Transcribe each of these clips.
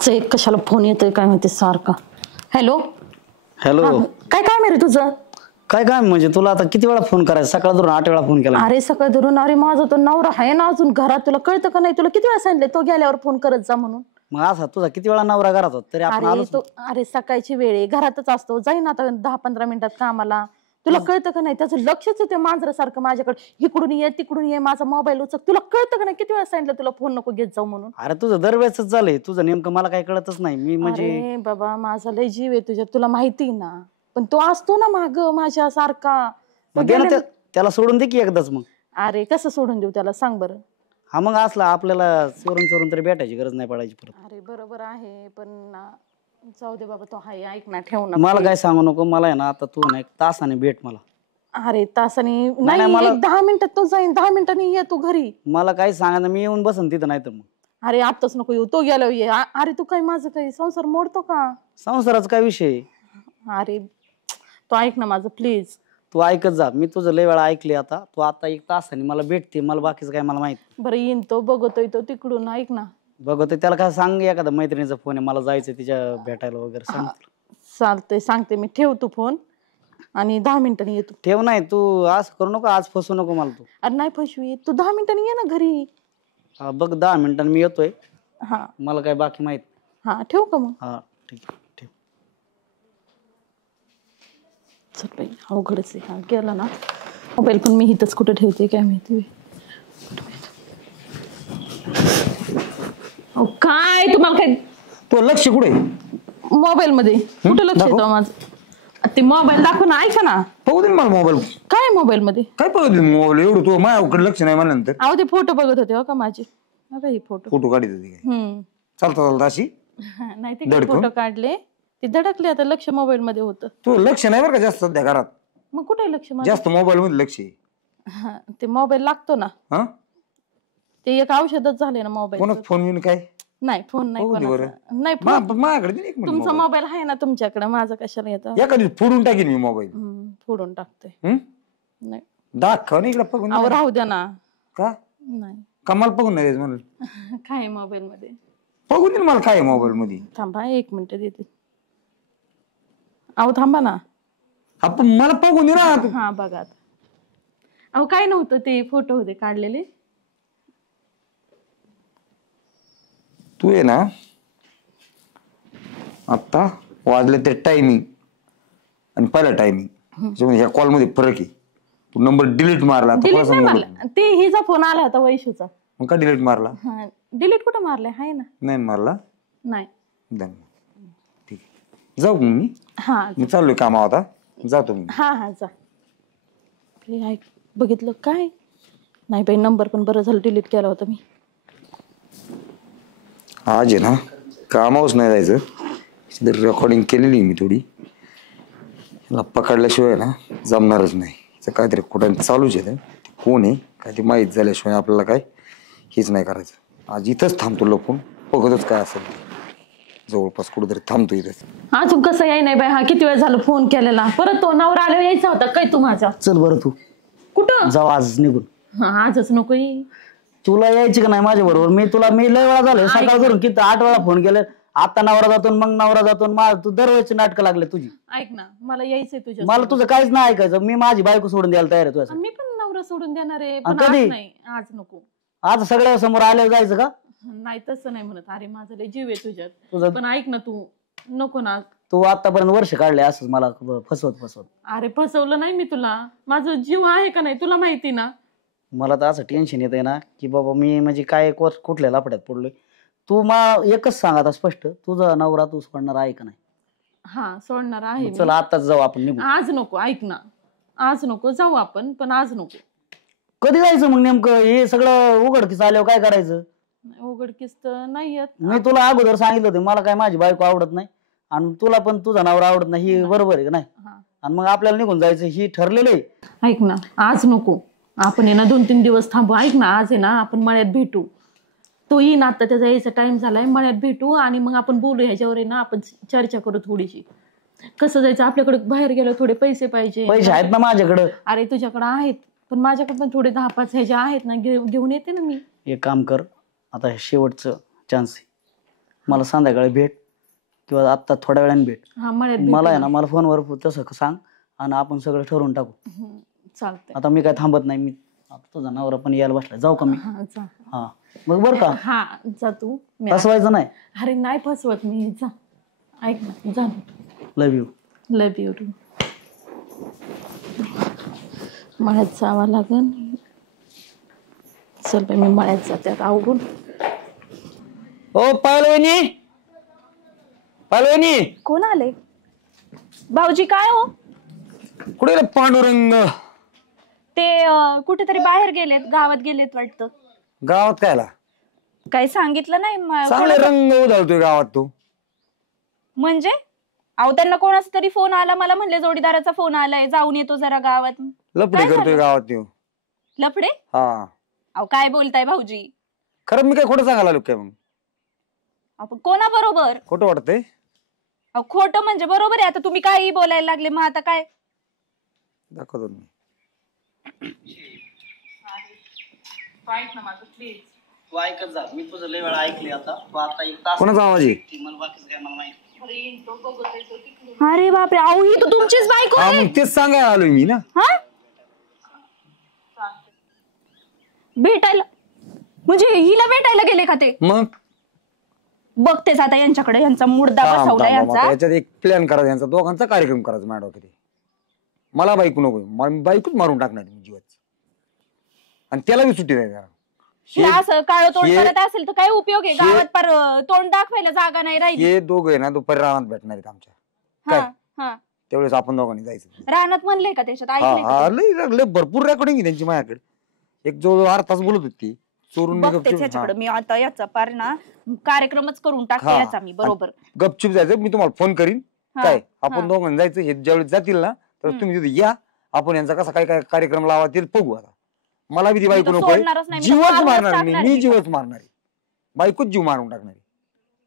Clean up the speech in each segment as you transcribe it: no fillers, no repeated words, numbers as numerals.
कशाला फोन येतोय काय माहिती सारखा. Hello hello. काय काम आहे रे तुझं? काय काम म्हणजे तुला आता किती वेळा फोन करायचा? सकाळ धरून 8 वेळा फोन केला. अरे सकाळ धरून अरे माझा तो नवरा आहे ना अजून घरात, तुला कळतं का नाही? तुला किती वेळा सांगितले तो गेल्यावर फोन करत जा म्हणून. मग असा तुझा किती वेळा नवरा घरात होता तरी आपण अरे आलोच. तो अरे सकाळची वेळ आहे, घरातच असतो, जाईन आता 10-15 मिनिटात कामाला. तुला कळतं का नाही? त्याचं लक्षच येते मांजरासारखं माझ्याकडे, इकडून ये तिकडून ये, माझा मोबाईल उचक. तुला कळतं का नाही? किती वेळा सांगितलं तुला फोन नको घेत जाऊ म्हणून. अरे तुझं दरवेळेच झालंय, तुझं नेमकं मला काही कळतच नाही. मी म्हणजे अरे बाबा माझा लय जीव आहे तुझ्यात, तुला माहिती ना. पण तो असतो ना माग माझ्या सारखा. मग दे ना त्याला सोडून दे की एकदाच. मग अरे कसं सोडून देऊ त्याला सांग बरं? हा मग असला आपल्याला चोरून चोरून तरी भेटायची गरज नाही पडायची परत. अरे बरोबर आहे पण जाऊ दे बाबा, तो हाय, ऐक ना, ठेव ना. मला काय सांगू नको, मला आहे ना आता तू ना 1 तासाने भेट मला. अरे तासाने नाही, मला 10 मिनिटात तो जाईन, 10 मिनिटांनी ये तू घरी. मला काही सांगा ना, मी येऊन बसन तिथं. नाही तर मग अरे आत्ताच नको येऊ, तो गेल्यावर ये. अरे तू काही माझं काही संसार मोडतो का? संसाराचा काय विषय? अरे तो ऐक ना माझं प्लीज. तू ऐकत जा, मी तुझं लय वेळा ऐकले. आता तू आता 1 तासाने मला भेटते, मला बाकीचं काय मला माहित. बरं येईन तो, बघतोय तो तिकडून, ऐक ना. बघतोय त्याला काय सांग, एखादा मैत्रिणीचा फोन आहे मला जायचं तिच्या भेटायला वगैरे सांग. चालतंय, सांगते मी. ठेव तू फोन आणि 10 मिनिटांनी येतो. ठेव. नाही तू असं करू नको, आज फसू नको मला तू. अरे नाही फसवी, तू 10 मिनिटांनी ये ना घरी. हा बघ 10 मिनिटांनी मी येतोय. हा मला काय बाकी माहित. हा ठेव का मग? हा ठीक आहे, ठेव. चल बाई, अवघडच आहे. हा गेला ना मोबाईल, पण मी इथंच कुठं ठेवते काय माहिती. काय तुम्हाला काय तो लक्ष कुठे? मोबाईल मध्ये कुठं लक्ष येतं माझं? ते मोबाईल दाखव ना, ऐका ना. पाहू दे मला मोबाईल. काय मोबाईल मध्ये काय पाहू दे मोबाईल? एवढं तो माझ्याकडे लक्ष नाही म्हणल्यानंतर. अहो ते फोटो बघत होते हो का माझे. बघा हे फोटो. फोटो काढत होती काय? चालता अशी नाही ते फोटो काढले, ते धडकले, आता लक्ष मोबाईल मध्ये होतं. तो लक्ष नाही बरं का जास्त सध्या घरात. मग कुठे लक्ष माझं? जास्त मोबाईल मध्ये लक्ष आहे. ते मोबाईल लागतो ना. हा ते एक औषधच झाले ना मोबाईल. कोणाच फोन येऊन काय? नाही फोन नाही पाहू दे कोणाचा. बरं. नाही फोन माझ्याकडे दे ना एक मिनिट तुमचा मोबाईल. मोबाईल आहे ना तुमच्याकडे, माझा कशाला येतं? एखादी फोडून टाकीन मी मोबाईल. फोडून टाकते. नाही दाखव ना इकडे बघून. अहो राहू द्या ना. का नाही कमाल बघून नाही म्हणून काय मोबाईल मध्ये? बघून दे ना मला काय मोबाईल मध्ये. थांबा 1 मिनिट देते. अहो थांबा ना. आपण मला बघून दे ना. हा बघा आता. अहो काय नव्हतं, ते फोटो होते काढलेले. तू आहे ना आता वाजले ते टायमिंग आणि पहिला टायमिंग ह्या कॉल मध्ये फरक आहे. तू नंबर डिलीट मारला. डिलीट नाही मारला, ते हिचा फोन आला होता वैशूचा. मग का डिलीट मारला? डिलीट कुठं मारलाय? हाय ना. नाही मारला. नाही ठीक आहे, जाऊ मग मी. हा मी चाललोय कामावर आता, जातो मी. हा हा जा. ऐक, बघितलं काय? नाही बाई, नंबर पण बरं झालं डिलीट केला होता मी. आज आहे ना कामावरच नाही जायचं. रेकॉर्डिंग केलेली मी थोडी, पकडल्याशिवाय ना जमणारच नाही. काहीतरी कुठं चालूच आहे. कोण आहे काय ते माहीत झाल्याशिवाय आपल्याला काय हेच नाही करायचं. आज इथंच थांबतो लपून, बघतच काय असेल जवळपास कुठेतरी थांबतो इथंच. अजून कसं याय नाही बाई? हा किती वेळ झालं फोन केलेला, परत तो नवरा आल्यावर यायचा होता काय तू माझ्या? चल बरं तू कुठं जाऊ आज निघून. आजच नको ये. तुला यायची का नाही माझ्या बरोबर? मी लय वेळा झालं सकाळ धरून किती 8 वेळा फोन केले. आता नवरा जातो मग नवरा जातो. तू दरवेळची नाटकं लागले तुझी. ऐक ना, मला यायचंय तुझ्या. मला तुझं काहीच नाही ऐकायचं. मी माझी बायको सोडून द्यायला तयार आहे तुझ्या. मी पण नवरा सोडून देणार आहे, पण कधी? आज नाही, आज नको. आज सगळ्या समोर आल्यावर जायचं का? नाही तसं नाही म्हणत. अरे माझा लय जीव आहे तुझ्यात. तुझं पण ऐक ना, तू नको ना. तू आतापर्यंत वर्ष काढले असंच मला फसवत. अरे फसवलं नाही मी तुला. माझं जीव आहे का नाही तुला माहिती ना. मला तर असं टेन्शन येतंय ना की बाबा मी म्हणजे काय कुठल्या लफड्यात पडलोय. तू एकच सांग आता स्पष्ट, तुझा नवरा तू सोडणार आहे का नाही? हा सोडणार आहे मी. चला आताच जाऊ आपण निघू. आज नको, ऐक ना, आज नको जाऊ आपण, पण आज नको. कधी जायचं मग नेमकं? हे सगळं उघडकीस आल्यावर काय करायचं? उघडकीस तर नाही येत. मी तुला अगोदर सांगितलं होतं मला काय माझी बायको आवडत नाही आणि तुला पण तुझा नवरा आवडत नाही. ही बरोबर आहे का नाही? आणि मग आपल्याला निघून जायचं ही ठरलेलं आहे. ऐक ना, आज नको. आपण आहे ना 2-3 दिवस थांबू. ऐक ना, आज आहे ना आपण मळ्यात भेटू. तो येईन आता, त्याचा यायचा टाइम झालाय. मळ्यात भेटू आणि मग आपण बोलू ह्याच्यावर आहे ना, आपण चर्चा करू थोडीशी. कसं जायचं? आपल्याकडे बाहेर गेलो थोडे पैसे पाहिजे. पैसे आहेत ना माझ्याकडे. अरे तुझ्याकडे आहेत, पण माझ्याकडे पण थोडे 10-5 ह्याचे आहेत ना, घेऊन येते ना मी. एक काम कर, आता शेवटचं चान्स आहे. मला संध्याकाळी भेट किंवा आत्ता थोड्या वेळाने भेट. हा मळ्यात मला आहे ना मला फोनवर तसं सांग आणि आपण सगळं ठरवून टाकू. चालतंय. आता मी काय थांबत नाही. मी आता तुझा नवरा पण यायला बसला. जाऊ का मी? हा जा. हा मग बरं का हा जा तू. फसवायचं नाही. अरे नाही फसवत मी. जा ऐक ना जा. Love you. Love you too. मळ्यात जावं लागेल. चल बाई मी मळ्यात जाते आता आवरून. ओ पालवणी पालवणी कोण आले? भाऊजी काय हो? कुठे गेले पांडुरंग? ते कुठेतरी बाहेर गेलेत, गावात गेलेत वाटतं. गावात कायला? काही सांगितलं नाही चांगले रंग उधळतोय गावात तू. म्हणजे अहो त्यांना कोणाचा तरी फोन आला, मला म्हणले जोडीदाराचा फोन आलाय, जाऊन येतो जरा गावात. लपडे काय करतोय झालं? गावात तू. लफडे? हा अहो काय बोलताय भाऊजी? खरं मी काय खोटं सांगायला आलो काय मग? आपण कोणा बरोबर? खोटं वाटतंय? अहो खोटं म्हणजे बरोबर आहे. आता तुम्ही काही बोलायला लागले, मग आता काय? दाखवतो मी. तू ऐकत जा. मी तुझं लय वेळा ऐकले. आता तू आता एक तास कोणाचा आवाज आहे? मला बाकीच काय मला माहिती. अरे बापरे, अहो ही तर तुमचीच बायको हा आहे. मग तेच सांगायला आलोय मी ना. हा भेटायला म्हणजे हिला भेटायला गेले का ते? मग बघतेच आता यांच्याकडे, यांचा मुर्दा थांब, बसवला थांब, यांचा. थांब. याच्यात एक प्लॅन करायचा, यांचा दोघांचा कार्यक्रम करायचा माझ्या डोक्यात. मला बायको नको, बायकोच मारून टाकणार मी जीवाच. आणि त्याला मी सुट्टी नाही. हे असं काळं तोंड हे- करत असेल तर काय उपयोग आहे? गावात पर तोंड दाखवायला जागा नाही राहिली. हे दोघं आहे ना दुपारी रानात भेटणार आहेत आमच्या. हा काय? हा त्यावेळेस आपण दोघांनी जायचं. रानात म्हणले का त्याच्यात? हा ऐकलंय हा का? लय भरपूर रेकॉर्डिंग आहे त्यांची माझ्याकडे. एक जवळ अर्धा तास बोलत होती चोरून मी बघतेच गपचूप. याच्याकडे मी आता. याचा पार ना कार्यक्रमच करून टाकते हा. याचा मी बरोबर. गपचूप जायचं. मी तुम्हाला फोन करीन. हा, काय हा. आपण दोघांनी जायचं. हे ज्यावेळेस जातील ना तर तुम्ही तिथे या. आपण यांचा कसा काय काय कार्यक्रम लावा ते बघू. आता मला बी ती बायको मी तर नको सोडणारच नाही. मी तर जीवच मारूनच मारणार टाकणार मी मी. जीवच मारणार आहे. बायकोच जीव मारून टाकणार आहे.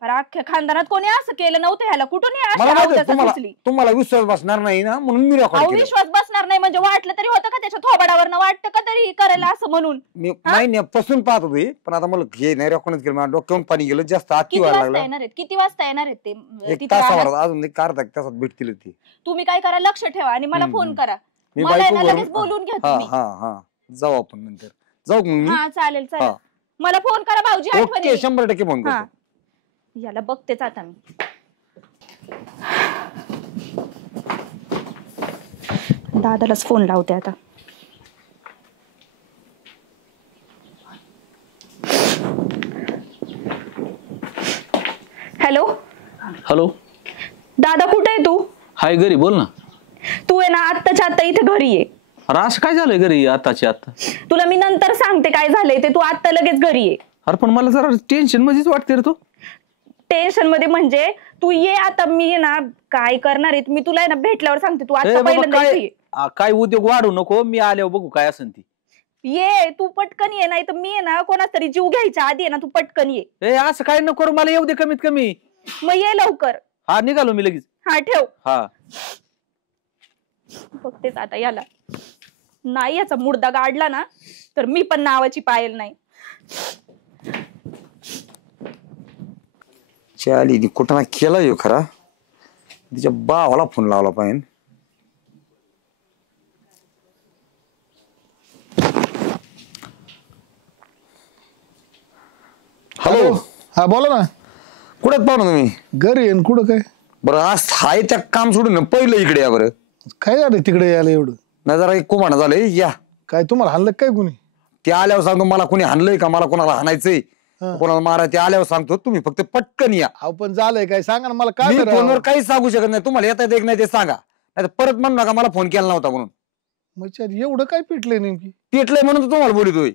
पर अख्ख्या खानदानात कोणी असं केलं नव्हतं. ह्याला कुठून हे अशी मला माहिती आहे, अवदसा सुचली? तुम्हाला विश्वास बसणार नाही ना म्हणून मी रेकॉर्ड अहो केलं. विश्वास बसणार नाही म्हणजे वाटलं तरी होतं का त्याच्या थोबाडावरनं? वाटतं का तरी करायला असं म्हणून? मी महिन्यापासून पाहत होते पण आता मला हे नाही रेकॉर्ड केलं. मला डोक्यावरून पाणी गेलं. जास्त आती किती व्हायला वाजता लागलं. येणार आहेत? किती वाजता येणार आहेत ते एक तिथं तासावर राहणार? अजून एक अर्धा तासात भेटतील ती. तुम्ही काय करा, लक्ष ठेवा आणि मला फोन करा. मी मला आहे ना बायको लगेच बोलून घ्या हा तुम्ही. हा हा जाऊ आपण नंतर. जाऊ मग मी. हा चालेल चालेल. हा. मला फोन करा भाऊजी ओके आठवणी. 100% फोन हा करतो. याला बघतेच आता मी. दादालाच फोन लावते आता. Hello hello. दादा, कुठे आहे तू? हाय घरी, बोल ना. तू आहे ना आत्ताच्या आत्ता इथे घरी ये. अरे असं काय झालंय घरी आताच्या आता? तुला मी नंतर सांगते काय झालंय ते. तू आत्ता लगेच घरी ये. अरे पण मला जरा टेन्शन मध्येच वाटते रे तू. टेन्शन मध्ये म्हणजे तू ये आता. मी आहे ना काय करणार आहे मी तुला आहे ना भेटल्यावर सांगते. तू ए आता बाबा, पहिल्यांदा इथे काय ये. काय उद्योग वाढू नको. मी आल्यावर बघू काय असेल ती. ये तू पटकन ये, नाही तर मी आहे ना कोणाच तरी जीव घ्यायच्या आधी आहे ना तू पटकन ये. ए असं काय नको करू, मला येऊ दे कमीत कमी. मग ये लवकर. हा निघालो मी लगेच. हा ठेव. हा बघतेच आता याला. नाही याचा मुर्दा गाडला ना तर मी पण नावाची पायल नाही. चाली कुठं ना केला येऊ खरा. तिच्या भावाला फोन लावला पाहिजे. हॅलो. हा बोला ना. कुठे पाहू तुम्ही? घरी येईन कुठं काय? बरं आज हाय त्या काम सोडून ना पहिलं इकडे या बरं. काय झालं तिकडे यायला एवढं? नाही जरा एक कुमाना झालंय या. काय तुम्हाला हाणलं काय कुणी? ते आल्यावर सांगतो मला कोणी हाणलंय का, मला कोणाला हाणायचंय, कोणाला मारा. ते आल्यावर सांगतो. तुम्ही फक्त पटकन या. अहो पण झालंय काय सांगा ना मला. काय मी झालं? फोनवर काहीच सांगू शकत नाही. तुम्हाला येता येत नाही ते सांगा. नाही परत म्हणू नका मला फोन केला नव्हता म्हणून. मच्छर एवढं काय पिटलंय नेमकी? पेटलंय म्हणून तर तुम्हाला बोलितोय.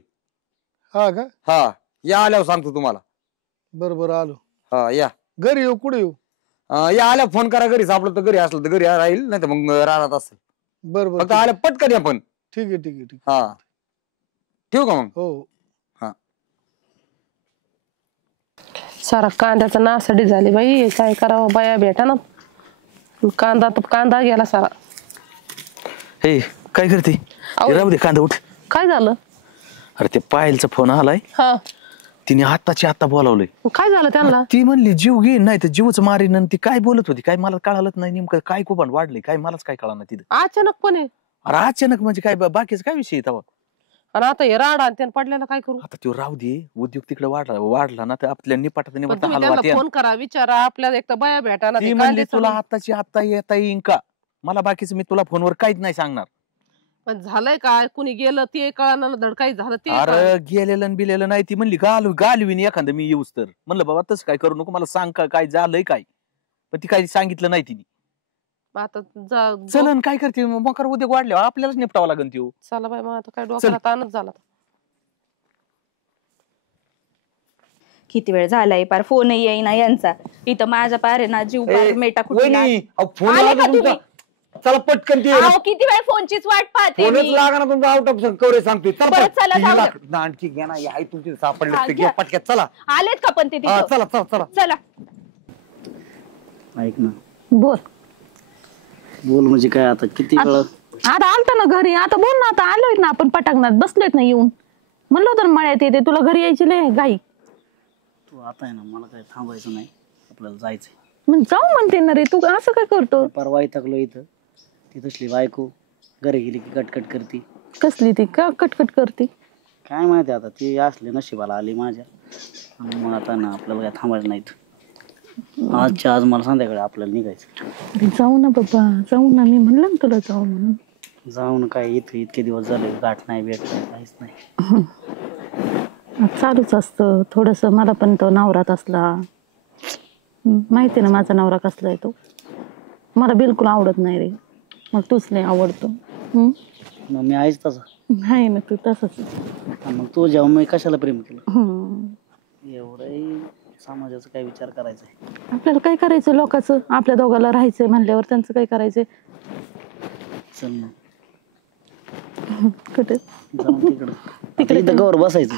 हा का? हा या आल्यावर सांगतो तुम्हाला. बरोबर आलो. हा या. घरी येऊ कुठे येऊ? या आल्या फोन करा. घरी सापडलं तर घरी असलं तर घरी राहील, नाही तर मग राहणार असेल. बरोबर फक्त आल्या पटकन या पण. ठीक आहे ठीक आहे ठीक हा ठेवू का मग? आहे. हो सारा कांद्याचा नासाडी झाली बाई. काय करावं बाया भेटा ना. कांदा गेला सारा. हे काय करते? अहो. राहू दे कांदा उठ. काय झालं? अरे ते पायलचा फोन आलाय. हा तिने आत्ताची आत्ता बोलावलंय. काय झालं त्यांना? ती म्हणली जीव घेईन नाही तर जीवच मारीन. आणि ती काय बोलत होती काय मला कळालंच नाही नेमकं काय कोपण वाढलंय काय मलाच काय कळणार तिथं. अचानकपणे. अरे अचानक म्हणजे काय बाकीच काय विषय तेव्हा. आणि आता हे राडा आणि त्यानं पडल्याला काय करू? आता तो राहू दे उद्योग तिकडे वाढला ना तर आपल्या निपाटात पण निपाट तुम्ही हलवा. त्यांना फोन करा, विचारा. आपल्याला एक तर बाया भेटा ना. ती म्हणली तुला आत्ताची आत्ता येता येईन का. मला बाकीचं मी तुला फोनवर काहीच नाही सांगणार. पण झालंय काय? कुणी गेलं ते कळणार, धड काही झालं ते अरे गेलेलं बिलेलं नाही. ती म्हणली घालवीन एखादं मी येऊच तर. म्हणलं बाबा तसं काय करू नको मला सांग काय झालंय काय. पण ती काही सांगितलं नाही तिने. आता चलन काय करते मकर उद्योग वाढल्यावर आपल्यालाच निपटावं लागेल ती. चला बाय, मग आता काय डोक्याला ताणच झाला. किती वेळ झालाय पार फोनही येईना यांचा. इथं माझा पार आहे ना जीव पार मेटा कुठला. आले का तुम्ही? चला पटकन ते अहो, किती वेळ फोनचीच वाट पाहते फोनच मी. लागा ना तुमचा आउट ऑफ कवरेज सांगतोय. बरं, चला, जाऊ द्या. आणखी घ्या ना आहे तुमची सापडले हा, ते घ्या. घ्या पटक्यात चला. आलेत का पण ते हा, तिथं? चला चला चला चला. ऐक ना, बोल. बोल म्हणजे काय आता किती वेळ. आता आलता ना घरी. आता बोल ना. आता आलोय ना आपण पटांगणात बसलोय ना येऊन. म्हणलं होतं ना मळ्यात येते तुला घरी यायची लय घाई. तू आता आहे ना मला काय थांबायचं नाही, आपल्याला जायचंय. मग जाऊ म्हणते ना रे. तू असं काय करतो? परवा इथं इथं ती तसली बायको घरी गेली की कटकट करती. कसली ती का कटकट करते? काय माहिती आता ती असली नशिबाला आली माझ्या. आणि मग आता ना आपल्याला काय थांबायचं नाहीत. आजच्या आज मला संध्याकाळी आपल्याला निघायचं. अरे जाऊ ना बाबा, जाऊ ना. मी म्हणलं ना तुला जाऊ म्हणून. जाऊन काय इतके दिवस झाले गाठ नाही भेट नाही काहीच नाही. चालूच असतं थोडस. मला पण तो नवरात असला माहिती ना माझा नवरा कसला आहे तो. मला बिलकुल आवडत नाही रे. मग तूच नाही आवडतो. मग मी आहेच तसा. नाही ना तू तसंच. मग तू जेव्हा मी कशाला प्रेम केलं. एवढंही समाजाचा काय विचार करायचा आहे. आपल्याला काय करायचं लोकांचं. आपल्या दोघाला राहायचंय म्हणल्यावर त्यांचं काय करायचंय. चल मग कुठे जाऊन तिकडं इथं गौर बसायचं.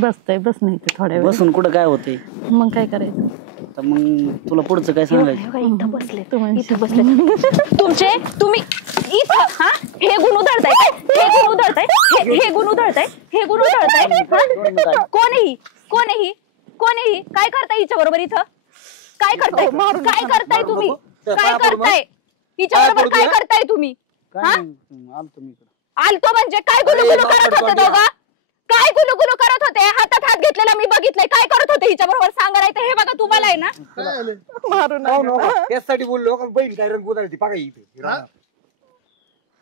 बसतंय बस नाही ते थोड्या वेळ. बसून कुठं काय होतंय. मग काय करायचं. तर मग तुला पुढचं काय सांगायचं. इथं बसले तू म्हणशील. तुमचे तुम्ही इथं हा हे गुण उधळताय काय? हे गुण उधळताय हे गुण उधळताय हे गुण उधळताय. कोणीही काय करताय हिच्या बरोबर इथं? काय करताय? काय करताय तुम्ही? काय करताय हिच्या बरोबर? काय करताय तुम्ही? काय आलतो मी इकडं. आलतो म्हणजे काय गुलुगुलू करत होते दोघं? काय गुलुगुलू करत होते? हातात हात घेतलेला मी बघितलंय. काय करत होते हिच्या बरोबर सांगा. नाही तर हे बघा तुम्हाला आहे ना मारून त्यासाठी बोललो बहीण काय रंग उदाळती बघा इथे.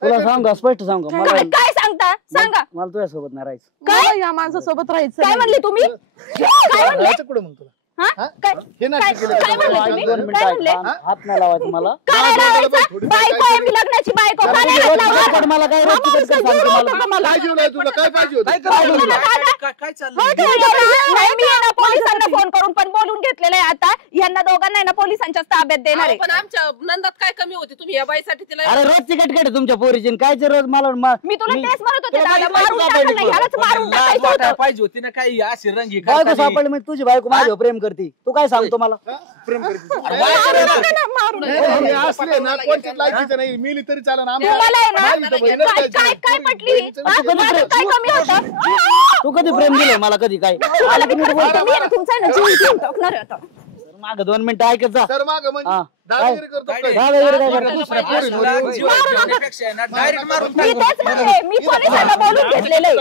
तुला सांग स्पष्ट सांग मला. काय सांगता सांगा. मला तुझ्यासोबत नाही राहायचं. काय या माणसासोबत राहायचं. काय म्हणले तुम्ही? काय म्हणले? जायचं कुठं मग तुला. हा? काय हे नाटक केलं काय म्हणले तुम्ही? 2 मिनिटं काय ऐक. म्हणले? हात नाही लावायचं मला. काय लावायचं? बायको आहे मी, लग्नाची बायको. काय नाही हात लावणार? मला काय काय जीवन आहे तुला काय पाहिजे होतं? काय चाललंय. मी यांना पोलिसांना फोन करून पण बोलून घेतलेलं आहे. आता यांना दोघांना आहे ना पोलिसांच्या ताब्यात देणार आहे. पण आमच्या नंदात काय कमी होती? तुम्ही या बाईसाठी तिला अरे रोजची कटकट आहे तुमच्या पोरीची. कायचे रोज मला मी तुला तेच म्हणत होते दादा, मारून टाकलं नाही, ह्यालाच मारून टाकायचं होतं. पाहिजे होती ना काही अशी रंगी बायको सापडली म्हणजे तुझी बायको माझ्यावर प्रेम करते. तू काय सांगतो मला. प्रेम करते. मारून हे असले ना कोणत्याच लायकीचं नाही. मिली तरी चालेल. तुम्हाला आहे ना काय काय पटली? माझं काय कमी होतं? तू कधी प्रेम दिलं मला कधी काय. तुम्हाला मी खरं बोलते, मी आहे ना तुमचा आहे ना जीव घेऊन टाकणार आहे आता. माग 2 मिनिटं ऐकत जा. सर माग म्हणजे हा. दादागिरी करतो काय? दादागिरी काय करतो? मी तेच म्हणते, मी पोलिसांना बोलून घेतलेलं आहे.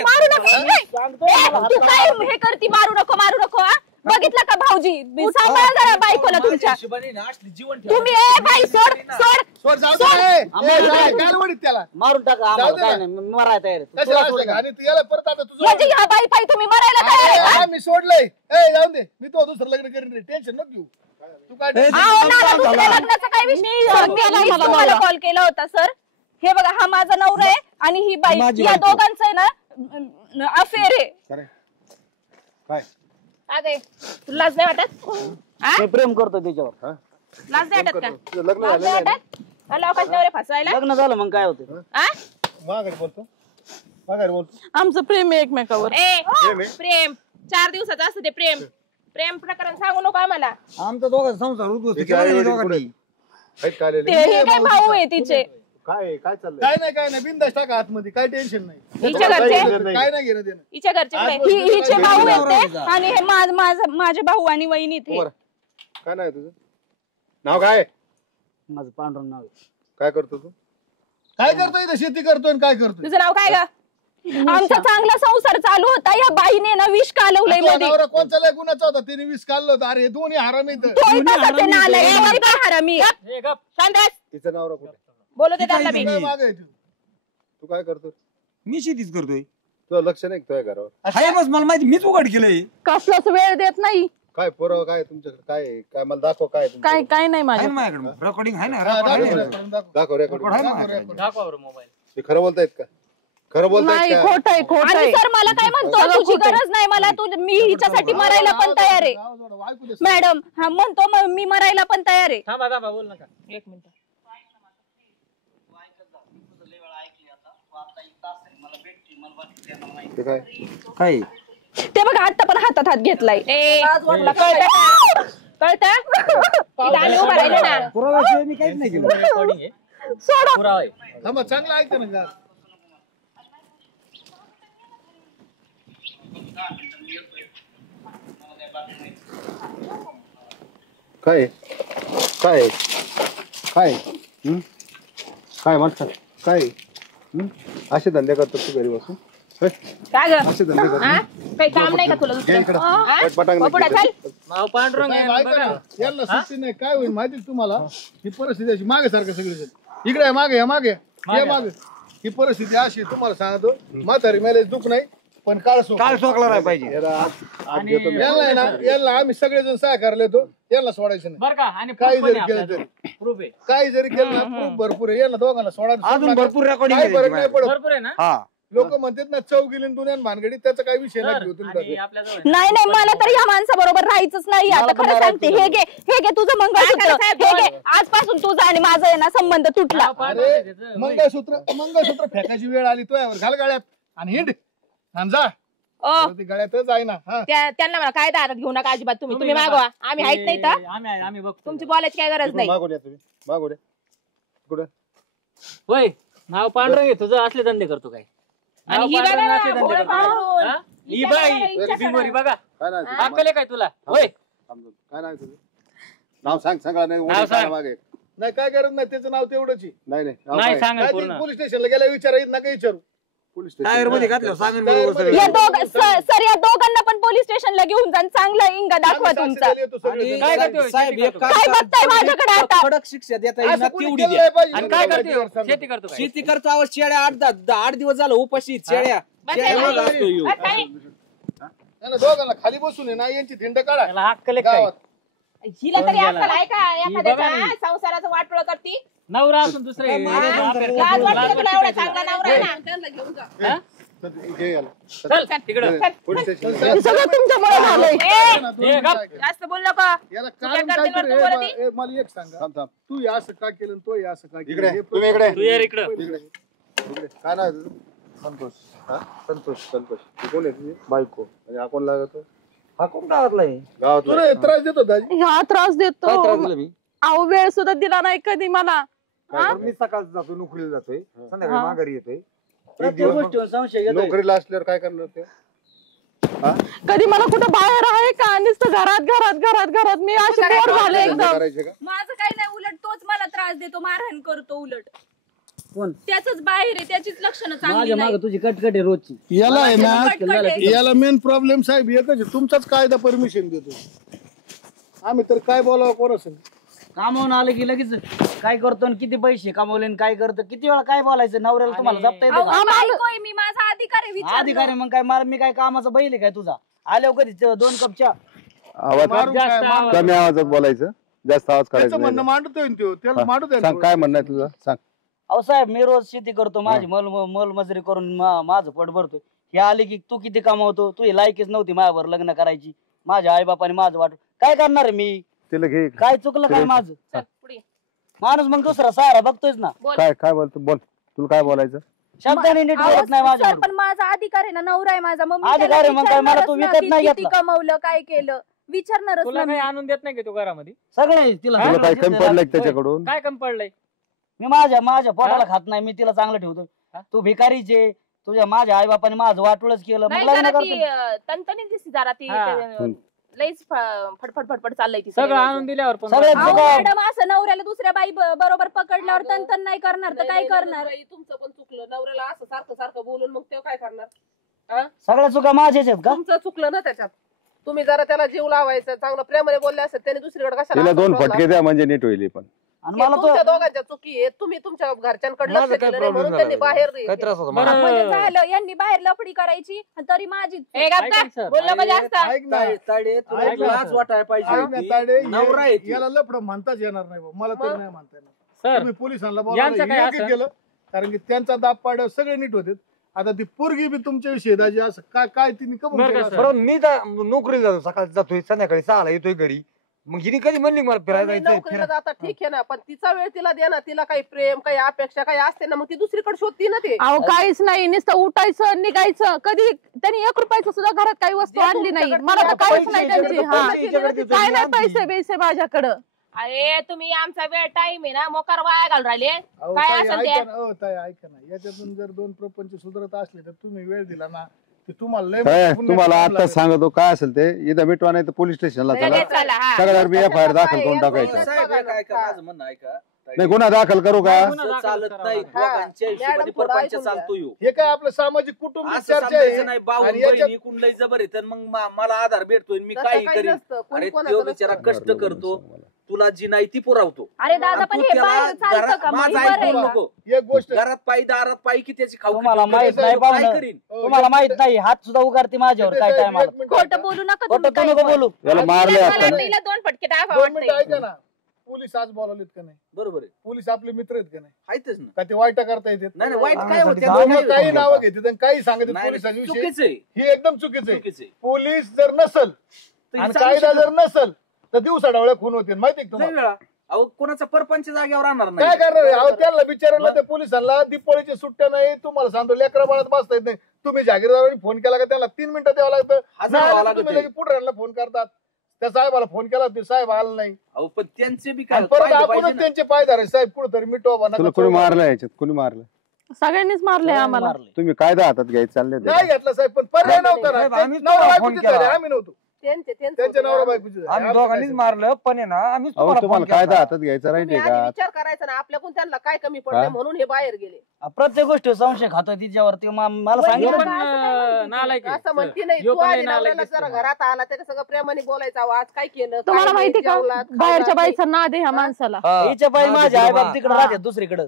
मारू नका. तू काय हे करती? मारू नको हा? बघितलं का भाऊजी? सांभाळा जरा बायकोला तुमच्या. तुम्ही ए बाई सोड. सोड जाऊ दे. काय वडीत त्याला मारून टाका आम्हाला काय नाही मराय तयार आहे. कशाला तुला असं सोडून का? आणि तू याला परत आता तुझं म्हणजे ह्या बाई पायी तुम्ही मरायला तयार आहे का? मी सोडलंय. ए जाऊन दे. मी तो दुसरं लग्न करीन रे. टेन्शन नको घेऊ. तू काय अहो, नाना, दुसऱ्या लग्नाचा काय विषय? मी तुम्हाला कॉल केला होता सर. हे बघा हा माझा नवरा आहे आणि ही बाई. या दोघांचं आहे ना अफेअर आहे. काय अरे तुला लाज नाही वाटत? मी प्रेम करतो त्याच्यावर. लाज नाही वाटत का? तुझं लग्न लाज नाही वाटत? मला अवकाश नवरे फसवायला? लग्न झालं मग काय होतं. माघारी बोलतो. माघारी बोलतो. आमचं प्रेम आहे एकमेकावर. प्रेम 4 दिवसाचं असतं ते प्रेम. प्रेम प्रकरण सांगू नको आम्हाला. आमचा दोघांचा संसार होतो आहेत का आलेले? ते हे काय भाऊ आहे तिचे. काय काय चाललंय? काय नाही बिंदास टाका आतमध्ये, काय टेन्शन नाही. हिच्या घरचे काय नाही घेणं देणं. हिच्या घरचे आज कुठे? हिचे काय भाऊ नाही येते आणि हे माझे भाऊ आणि वहिनी इथे. काय नाही तुझं नाव? काय माझं पांढरं नाव आहे. काय करतो तू? काय करतोय इथं? शेती करतोय आणि काय करतोय? तुझं नाव काय ग? आमचा चांगला संसार चालू होता, या बाईने ना विष कालवलंय तुझा मध्ये. नवरा कोणचा लय गुन्हाचा होता? तिने 20 काढलं होतं. अरे हे दोन्ही हरामी इथं. तोही तसाच आहे नालायक. हे काय हरामी आहे? शांत बस. तिचं नाव कुठे? बोलू दे त्यांना बी. काय मागे आहे तू? तू काय करतो? मी शेतीच करतोय. तुझं लक्ष नाही तुझ्या घरावर? हाय बस मला माहिती, मीच उघड केलंय. कसलाच वेळ देत नाही. काय पुरावा काय तुमच्याकडे? काय काय मला दाखव. काय काय तुमच्याकडे? काय नाही आहे माझ्या. ना माझ्याकडे रेकॉर्डिंग आहे ना, हा, रेकॉर्ड आहे दाखव, ना. दाखव, दाखव. दाखव रेकॉर्ड. रेकॉर्ड आहे ना दाखव, माझ्याकडे. रेकॉर्ड. ते खरं बोलतायत का? खरं बोलतायत नाही, का? खोट आहे खोट आणि आहे. सर मला काय म्हणतो, सगळं तुझी खोटं आहे. गरज नाही मला, मी हिच्यासाठी मरायला पण तयार आहे. ऐकू दे. मॅडम हा म्हणतो मी मरायला पण तयार आहे. एक मिनिट. ते काय? काय ते बघा आता पण हातात हात घेतलाय. कळतं? इथं आम्ही उभा राहिले ना. पुराव्याशिवाय मी काहीच नाही केलं. थांबा, चांगलं ऐक ना जरा. काय काय काय काय म्हणतात? काय असे धंदे करतो तू घरी बसून? काय ग? असे धंदे करतो? हा? काही काम नाही का तुला घे दुसरं? इकडं. हा? पटांग पुढे चल. साहेब, ऐका ना. यांना सुट्टी नाही. काय होईल माहिती आहे तुम्हाला? ही परिस्थिती अशी मागे सारखं सगळे इकडे आहे, मागे मागे ही परिस्थिती अशी आहे, तुम्हाला सांगतो. म्हातारी मेले दुःख नाही, पण काळ सोकला नाही पाहिजे. यांना आहे ना, यांना आम्ही सगळेजण सहकार्य येतो, यांना सोडायचं नाही. काही जरी केलं तरी, काही जरी केलं ना, प्रूफ भरपूर आहे. यांना दोघांना सोडायचं. अजून भरपूर रेकॉर्डिंग काही फरक नाही पडत. हा लोक म्हणतात ना, चौ गेली दुनियान भानगडीत, त्याचा काही विषय नाही घेऊ तुम्ही. नाही मला तर या माणसाबरोबर राहायचंच नाही. आता खरं सांगते. हे घे तुझं मंगळसूत्र. हे घे, आजपासून तुझा आणि माझा आहे ना संबंध तुटला. अरे मंगळसूत्र फेकायची वेळ आली तो यावर घाल गाळ्यात आणि हिंड आणि जा. ती गळ्यातच आहे ना. हा. त्यांना मला काय दारात घेऊ नका अजिबात. तुम्ही मागवा. आम्ही ऐकत नाही तर तुमची बोलायची काय गरज नाही. मागून या तुम्ही. मागून या. कुठं? होय नाव पांढरं घे तुझं. असले धंदे करतो काय? आणि ही बघा ना, भोळं ही पांघरून. बाई हिच्या बिंगोरी बघा. काय नाही तुझं? अक्कल आहे काय तुला? होय काय नाही तुझं? नाव सांग. सांगा नाही नाव सांग. मागे. नाही काय गरज नाही, त्याचं नाव तेवढंच आहे. नाही नाव नाही काय? सांगा काय पूर्ण. पोलीस स्टेशनला गेल्या विचारायच नका विचारू. Police tyre station. मध्ये घातलं सांगून टायर बरोबर मध्ये- सगळं. सर या दोघांना पण पोलीस स्टेशनला घेऊन जा. चांगला इंगा दाखवा आम्ही तुमचा. साक्षीला येतो सगळे. काय करतोय? साहेब एक काम काय करा, बघताय माझ्याकडे आता? कडक शिक्षा देता असं येईल ना कोणी तेवढी केलं द्या. नाही पाहिजे. आणि काय करतोय? शेती करतो काय? शेती करता आवाज शेळ्या 8 दिवस झालं उपाशी शेळ्या शेळ्यावर असतो ह्यो. यांना दोघांना खाली बसून आहे ना, यांची धिंड काढा त्याला अक्कल आहे काय? गावात. हिला तरी अक्कल आहे का? ही बघा एखाद्याचा ना. संसाराचं वाटोळं करती. नवरा असून दुसरे लाज वाटते का तुला? एवढा चांगला नवरा आहे ना. घे याला. चल तिकडं. Police station. हे सगळं तुमच्यामुळे झालंय. ना, दोन हे मिनिटं गप. ऐका. जास्त बोल नको. याला तू काढून काय काय करते करू? बरं तू बोलती? मला एक सांगा, थांब थांब. तू या असं का केलं आणि तो या असं का केलं? इकडे हे तुम्ही इकडे. तू यार इकडं. इकडे. इकडे. काय नाव आहे तुझं? संतोष. हा? संतोष. तू कोण आहे तुझी? बायको. आणि हा कोण लागतो? हा कोण गावातला आहे? गावातला. तुला त्रास देतो दाजी. हा त्रास काय त्रास देतो. दिला मी? अहो वेळ सुद्धा दिला नाही कधी मला. मी सकाळी जातो नोकरीला जातोय संध्याकाळी माघारी येतोय. प्रत्येक गोष्टीवर संशय घेतोय. नोकरीला असल्यावर काय करणार ते? कधी मला कुठं बाहेर आहे का? नुसतं घरात मी अशी बोर झाले धंदे एकदम. करायचे का? माझं काही नाही. उलट तोच मला त्रास देतो. मारहाण करतो उलट. कोण? त्याच बाहेर आहे. त्याचीच लक्षणं चांगली माझ्या नाही. मागे तुझी कटकट आहे रोजची. याला आहे ना, कटकट आहे. याला मेन प्रॉब्लेम साहेब एकच आहे. तुमचाच कायदा परमिशन देतो. आम्ही तर काय बोलावं कोणाचं? कामावून आलं की लगेच काय करतो आणि किती पैसे कमवले आणि काय करतो, किती वेळा काय बोलायचं नवऱ्याला तुम्हाला जपता येतं अहो, का? बायको आहे मी. माझा अधिकार आहे विचारणं. अधिकारी मग काय मी काय कामाचा बैल आहे काय तुझा? आल्यावर कधी 2 कप चहा. मारून जास्त काय, मारून. कमी आवाजात बोलायचं. जास्त आवाज त्याचं करायचा म्हणणं नाही. मांडतोय ना त्यो. त्याला मांडू द्या ना सांग काय म्हणणं आहे तुझं? सांग. अहो साहेब मी रोज शेती करतो, माझी मोलमजुरी करून माझं पोट भरतो. हे आले की तू किती कमावतो, तू ही लायकीच नव्हती माझ्यावर लग्न करायची. माझ्या आई बापाने माझं वाटू काय करणार आहे मी? तिला घे. काय चुकलं काय माझं? चल, पुढे ये. माणूस मग दुसरा सहारा बघतोयच ना. बोल. काय बोलतो? बोल. तुला काय बोलायचं? शब्दाने नीट अहो, बोलत नाही सर, माझ्या. पण माझा अधिकार आहे ना. नवरा आहे माझा. मग मी अधिकार त्याला आहे, मग काय मला तू विचारणारच विकत ना नाही की किती घेतला. कमवलं, काय केलं विचारणारच तुला ना काही मी. आणून देत नाही का तू घरामध्ये? सगळे तिला तुला काय कमी पडलं का होय. त्याच्याकडून? काय कमी पडलंय? मी माझ्या पोटाला खात नाही, मी तिला चांगलं ठेवतो. तू भिकारीचे, तुझ्या माझ्या आई बापाने माझं वाटूळच केलं. मग नाही लग्न जरा करतो. ती तणतणीत दिसती जरा ती लईच फटफट फटफट चाललंय ती सगळं आणून दिल्यावर पण सगळे अहो, चुका- मॅडम असं नवऱ्याला दुसऱ्या बाई बरोबर पकडल्यावर तन नाही करणार तर काय करणार? तुमचं पण चुकलं, नवऱ्याला असं सारखं सारखं बोलून मग ते काय करणार? सगळ्या चुका माझ्याच आहेत का? तुमचं चुकलं ना त्याच्यात. तुम्ही जरा त्याला जीव लावायचा, चांगलं प्रेमाने बोलले असेल त्याने दुसरीकडे कशाला तिला असं 2 बोलला? फटके द्या म्हणजे नीट होईल पण. आणि मला तुमच्या तो दोघांच्या चुकी आहे. तुम्ही तुमच्या घरच्यांकडे लक्ष दिलं नाही म्हणून त्यांनी बाहेर म्हणजे झालं यांनी बाहेर लफडी करायची आणि तरी माझी बोललं म्हणजे असतं. ऐक ना, तुला लाज वाटायला ऐक ना, पाहिजे तायडे, होती. नवरा आहे ती. याला लफड म्हणताच येणार नाही बा. मला तरी नाही म्हणता येणार. सर तुम्ही पोलिसांना यांचं काय बोलायला असं? केलं, कारण की त्यांचा दाब पाड्यावर सगळे नीट होते. आता ती पोरगी बी तुमच्या विषयी दाजी असं काय तिने कबूल बरं का केलं सर? असं? बरोबर, मी नोकरीला जातो, सकाळी जातोय, संध्याकाळी 6ला येतोय घरी. मग हिने कधी म्हणली मला फिरायला तुम्ही जायचंय, नोकरीला जाता ठीक आहे ना, पण तिचा वेळ तिला दे ना. तिला काही प्रेम, काही अपेक्षा काही असते ना, मग ती दुसरीकडे शोधती ना. ते अहो काहीच नाही, नुसतं उठायचं निघायचं. कधी त्यांनी 1 रुपयाचं सुद्धा घरात काही वस्तू जे आणली नाही. तुमच्याकडे मला तर पैसे काहीच नाही हिच्याकडे त्यांची. पैसे हा हिच्याकडे काय नाही पैसे बिसे माझ्याकडं. अरे तुम्ही आमचा वेळ टाइम आहे ना मोकार वाया घाल राहिले. अहो, काय ताई, असेल ते ऐका ना, अहो, ताई, ऐका ना, याच्यातून जर 2 प्रपंच सुधारत असले तर तुम्ही वेळ दिला ना, ते तुम्हाला लय काय मोठं पुण्य तुम्हाला काम आता लागेल. सांगतो काय असेल ते, इथं मिटवा नाही तर पोलीस स्टेशनला चला, लगेच चला, हा. सगळ्यावर मी FIR दाखल करून टाकायचं. साहेब एक ऐका, माझं म्हणणं ऐका. नाही गुन्हा दाखल करू का? असं चालत नाही, दोघांच्या हिशोबाने परपंच चालतो ह्यो. हे काय आपलं सामाजिक कुटुंब असं चर्चा समजायचं आहे नाही, भाऊ आणि याच्यात बहिणी कुणलाही जबर आहे तर मग मला आधार भेटतोय, मी तसं काही काही करीन. नसतं. कोणी अरे कोणाचं तो नसतं. बिचारा कष्ट करतो, तुला जी नाही ती पुरावतो. अरे दादा पण तू हे त्याला बाहेर चालतं का? मग माझं हे बरं आहे ऐकू का? नको. एक गोष्ट घरात पायी दारात पायी की त्याची खाऊ तुम्हाला किती माहित करेल, नाही तो पाहुणं. काय करीन? तुम्हाला माहित नाही, हात सुद्धा उगारते माझ्यावर काय टायमाला. एक मिनिट ऐका. खोटं बोलू नका खोटं तुम्ही तू काही नको पण. बोलू. याला मारले तिला असताना. तिला 2 फटके टाका 2 मिनिटं वाटतंय. ऐका ना, पोलीस आज बोलावलेत का नाही? बरोबर आहे, पोलीस आपले मित्र आहेत का नाही? आहेतच ना. का ते वाईट करता येतात? नाही नाही, वाईट काय होत काही नावं घेतात आणि काही सांगतात नाही, पोलिसांविषयी. चुकीचं आहे, ही एकदम चुकीचं आहे. चुकीचं आहे. पोलीस जर नसल तर हे आणि सांगू कायदा शकत जर नसल तर दिवसा डावळ्या खून होतील, माहिती का नाही तुम्हाला? वेळा. अहो कोणाचा परपंच जागेवर राहणार काय नाही. करणार आहे? अहो, त्यांना विचारायला त्या पोलिसांना दीपावळीच्या सुट्ट्या नाही. तुम्हाला सांगतो लेकरा बाळात बसता येत नाही. तुम्ही जागीरदारांनी फोन केला का त्याला 3 मिनिटं द्यावं लागतं. हजर व्हावं नाही, लागत तुम्ही आहे. लगेच पुढे फोन करतात. त्या साहेबाला फोन केला ते साहेब आला नाही. अहो पण त्यांचे बी काय आणि परत पाहिलं पाहिजे आपणच ना. त्यांचे पाय धरायचे. साहेब कुठेतरी मिटवा तुला कोणी मारलं याच्यात? कोणी मारलं? सगळ्यांनीच मारले आम्हाला. मारले. तुम्ही कायदा हातात घ्यायचं चालले होते. नाही घेतला साहेब, पण पर्याय नव्हता साहेब, ना. आम्हीच नवरा तुम्हाला बायकोचे फोन केला. झाले, आम्ही नव्हतो. त्यांच्या नवरा बायकोचे झाले. आम्ही आमचं दोघांनीच काय मारलं, पण आहे ना आम्हीच अहो तुम्हाला तुम्हाला फोन केला. कायदा हातात घ्यायचा तुम्ही राईट आधी आहे का? विचार करायचा ना, आपल्याकडून त्यांना काय कमी पडलं हा? म्हणून हे बाहेर गेले. प्रत्येक गोष्टी संशय खातोय तिच्यावरती. मला ह्यो सांगितलं पण नालायक आहे. असं म्हणती नाही. ह्यो तू पण आधी आहे नालायक नवऱ्याला जरा दिसतो. घरात आला त्याच्या सगळं प्रेमाने बोलायचा. आज काय केलं, तुम्हाला काय माहिती नाही, का जेवलात, बाहेरच्या खाल्लात, बाईचा नाद आहे ह्या माणसाला. हा. हिच्या पायी हा, माझे आई बाप हा. तिकडे राहतात दुसरीकडे.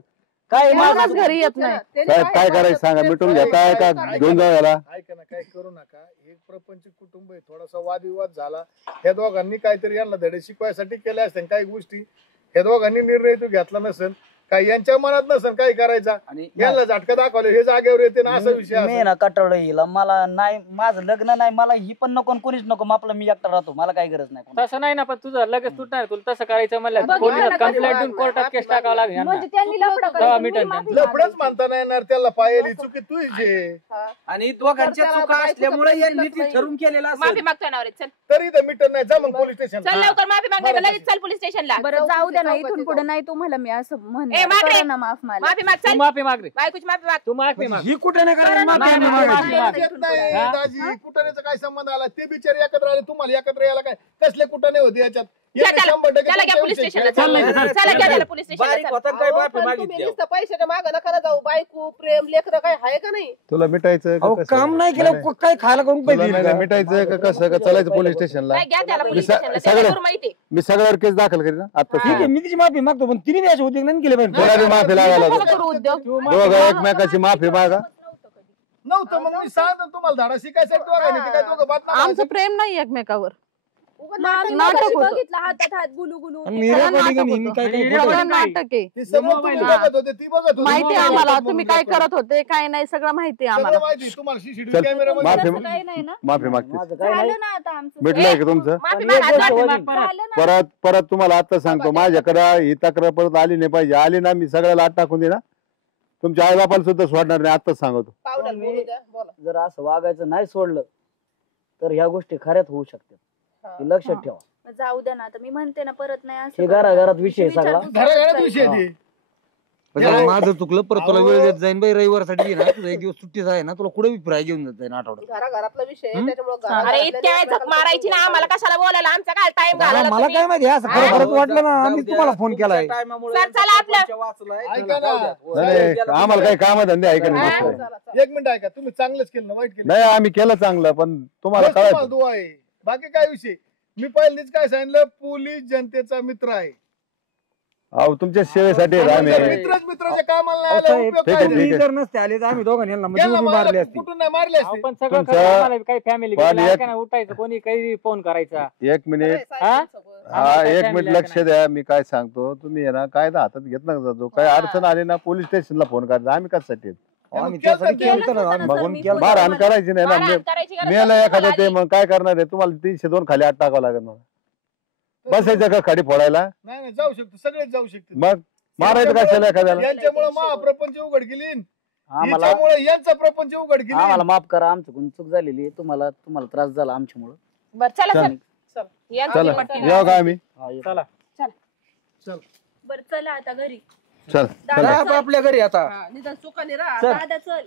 काय म्हणूनच माझं घरी येत नाही. त्यांनी साहेब काय बाहेर करायचं सांगा, जायचं, मिटून घ्या. काय का घेऊन जाऊ याला? ऐका ना, काय करू नका. एक प्रपंच कुटुंब आहे, थोडासा वादविवाद झाला. ह्या दोघांनी काहीतरी यांना धडे शिकवायसाठी केल्या असतील काही गोष्टी. ह्या दोघांनी निर्णय तो घेतला नसेल, काही यांच्या मनात नसेल काही करायचा. आणि यांना झटका दाखवले हे जागेवर येते ना, असा विषय मी असेल. ना कटाळलो हिला. मला नाही, माझं लग्न नाही, मला ही पण नको आणि कोणीच नको. आपलं मी एकटा राहतो, मला काही गरज नाही कोणाची. तसं नाही ना, पण तुझं लगेच तुटणार. तुला तसं करायचं म्हणलं बघितलं पोलिसात ना कंप्लेंट कधी देऊन कोर्टात केस टाकावं लागेल यांना. म्हणजे त्यांनी लफडं तेव्हा करायचं, मिटन मी माफी त्यांचं. लफडच मानता नाही येणार त्याला. पाहिली चुकी तुझी. आणि दोघांच्या त्याला चुका बायकोचं असल्यामुळे प्रेम यांनी दिलंच ती नाही. ठरवून केलेलं माफी असेल. मागतोय नवरे. चल तरी ते मिटन नाही. जा मग पोलीस चल स्टेशन. लवकर माफी मागायला लगेच चल पोलीस स्टेशनला. बरं जाऊ द्या ना, चौकशी इथून पुढे नाही तुम्हाला मी असं ए, म्हणणार. मागे. करा ना माफ मला. माफी माग. तू चल माफी माग रे. बायकोची माफी माग. तू माफी माग. ही कुठे नाही करायची, माफी नाही, आम्ही नाही, मागायची. नाही. येत नाही हा? दाजी. कुटाण्याचा काय संबंध आला? ते बिचारे एकत्र आले, तुम्हाला एकत्र यायला काय कसले कुटाणे होते याच्यात? घ्या यांनी त्याला. 100% त्याला घ्या पोलीस तुमच्या स्टेशनला. विषयी चल, खेळायला चल. चला घ्या त्याला पोलीस बारीक स्टेशनला. होता काय अहो, माफी पण मागितली. तुम्ही नुसतं पैशाच्या मागं नका ना जाऊ. बायको, प्रेम, लेकरं काय आहे का नाही? तुला मिटायचं का अहो कसं? काम नाही केलं, काय खायला करून तुला पाहिजे नाही मिटायचं का कसं का चालायचं पोलीस स्टेशनला? नाही, घ्या त्याला पोलीस मी स- स्टेशनला. सगळं- त्याला करू माहिती आहे. मी सगळ्यावर केस दाखल करीन आता. ठीक आहे, मी तिची माफी मागतो, पण तिने असे उद्योग नाही केले पाहिजे. तुला बी माफी लागायला कशाला लागेल. करू उद्योग? दोघं एकमेकाची माफी मागा. नव्हतं मग मी सांगतो तुम्हाला धडा शिकायसाठी दोघांनी. ते काय दोघं बात नाही आमचं प्रेम नाही एकमेकावर. उगाच आम्ही नाटक मगाशी होतं. बघितलं हातात हात गुलू गुलू. आणि मी recording आणि मी काय काय आणि सगळं नाटक आहे. ते सगळं तुम्ही बघत होते, ती बघत होती. माहिती आहे मोबाईल आम्हाला बघत तुम्ही होते. काय करत होते काय नाही सगळं माहिती आहे सगळं आम्हाला. माहिती तुम्हाला सीसीटीव्ही चल, कॅमेरामध्ये. माफी असं काही नाही ना. माफी मागते. माझं काय नाही. झालं ना आता आमचं. मिटलंय का तुमचं? माफी पण माग. एक गोष्ट माफी होती. माग परत. झालं ना. परत परत तुम्हाला आता सांगतो, माझ्याकडे ही तक्रार परत आली नाही पाहिजे. आली ना मी सगळ्याला आत टाकून देणार. तुमच्या आई बापाला सुद्धा सोडणार नाही, आताच सांगतो. पावड्याला बोलू द्या, बोला. जर असं वागायचं नाही सोडलं तर ह्या गोष्टी खऱ्यात होऊ शकतात. हे लक्षात ठेवा. जाऊ द्या ना आता, मी म्हणते ना परत नाही असं हे करा. घराघरात विषय विचार सगळा. दुसरं घराघरात करायचं. विषय ते. माझं चुकलं परत तुला वेळ देत जाईन बाई रविवारसाठी ये ना तुझा एक दिवस सुट्टीच आहे ना तुला कुठे फिरायला घेऊन जात जाईन आठवड्यात घरातला विषय आहे, त्याच्यामुळे अरे घरातल्या इतक्या वेळ झक मारायची ना आम्हाला कशाला बोलायला आमचा काय टाइम मला घालवला मला तुम्ही? काय माहिती असं खरं खरंच वाटलं ना आम्ही तुम्हाला फोन केलाय सर चला आपलं ऐका ना नाही आम्हाला काही काम धंदे ऐका नाही चला, नुसतं. चला. एक मिनिट ऐका, तुम्ही चांगलंच केलं ना वाईट केलं नाही आम्ही केलं चांगलं पण तुम्हाला बस तुम्हाला कळायचं दुआ आहे, बाकी काय विषय. मी पहिल्यांदाच काय सांगितलं, पोलीस जनतेचा मित्र आहे. अहो तुमच्या सेवेसाठी आहेत आम्ही मित्रच मित्राच्या कामाला नाही अहो, आला, साहेब, उपयोग ठीक काय आहे, नाही. ठीक आहे. जर नसते आले तर आम्ही दोघांनी यांना गेला म्हणजे मारला, मारले असते कुठून नाही मारले असते. आपण सगळं तुमचं- खरं आम्हाला काही फॅमिली पण एक- उठायचं कोणी काही फोन करायचा एक मिनिट खरंय, साहेबांसोबत. हा आम्हाला काय एक family मिनिट आहे लक्ष द्या मी काय सांगतो तुम्ही आहे ना कायदा हातात घेत नका जातो काय अडचण आली ना पोलीस स्टेशनला फोन करायचा आम्ही कशासाठी आहेत? आम्ही त्यासाठी केलं केलं ना नसतं बघून मी केलं फोन मारहाण करायची नाही ना मारहाण म्हणजे करायची गरज मेला नाही एखादं ते तुम्हाला मग काय करणार आहे तुम्हाला 302 खाली आत टाकावं लागेल मला बसायचं का खाली फोडायला नाही नाही, जाऊ शकतो, सगळेच जाऊ शकते. मग मारायचं कशाला एखाद्याला यांच्यामुळे महाप्रपंच उघड गेली, आम्हाला याच्यामुळे यांचा प्रपंच उघड गेली. आम्हाला माफ करा, आमच्याकडून चूक झालेली आहे. तुम्हाला त्रास झाला आमच्यामुळे. बरं चला चल. सर चल. यांची चला पटकन. येऊ का आम्ही चला बरं चला आता घरी चल चला आपल्या घरी आता हा, निदान सुखाने राहा. चल. दादा चल